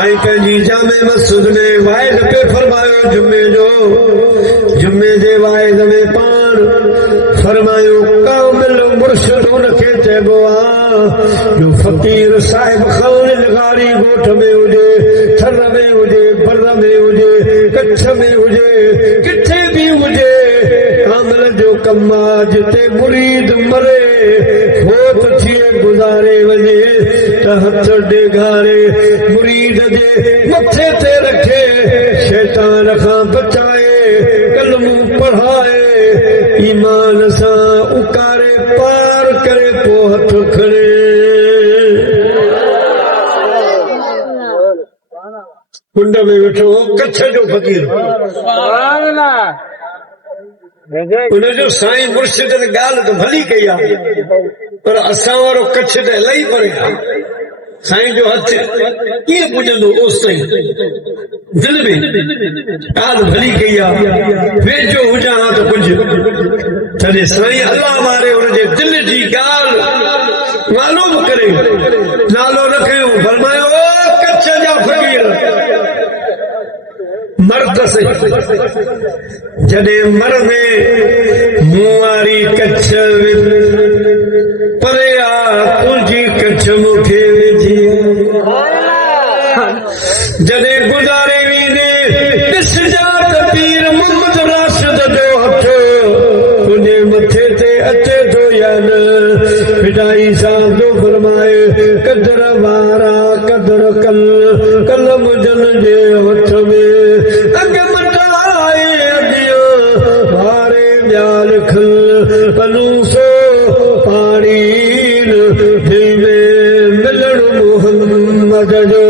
साईं पंहिंजी जामे मस्जिद में वाइद पे फरमायो जुमे जे वाइद में पाण फरमायो कामिल मुर्शिद उनखे चइबो आहे जो फकीर साहिब खान लगाड़ी ॻोठ में हुजे, थर में हुजे, बर में हुजे, कच्छ में हुजे, किथे भी हुजे, कामिल जो कम आहे जिते मुरीद मरे फोत थिए गुज़ारे वञे त हथ ॾेगारे मुरीद जे मथे ते रखे शैतान खां बचाए कलमू पढ़ाए ईमान सां उकारे पार करे पोइ हथ खणे कुंड में वेठो कच्छ जो फकीर उनजो साईं मुर्शिद ने ॻाल्हि त भली कई आहे पर असां वारो कच्छ त इलाही परे आहे। साईं जो हथ कीअं पुॼंदो ओस ताईं दिल में ॻाल्हि भली कई आहे वेझो हुजां हा त पुॼ तॾहिं साईं अलाह वारे हुनजे दिल जी ॻाल्हि मालूम करे नालो रखियो फरमायो ओ कच्छ जा फकीर मर्द से जॾहिं मर में मुंहुं वारी कच्छ परे आ तुंहिंजी कच्छ मूंखे विझी जॾहिं गुज़ारे वेंदे ॾिसजा त पीर मुहम्मद राशिद जो हथ तुंहिंजे मथे ते अचे थो या न पिटाई साहिब जो फरमाए कदर वारा कदर कलम जन जे हथ में अॻ मटाए अॻियां वारे ॿिया लिखल पलूसो पाणी दिल में मिलण मुहम्मद जो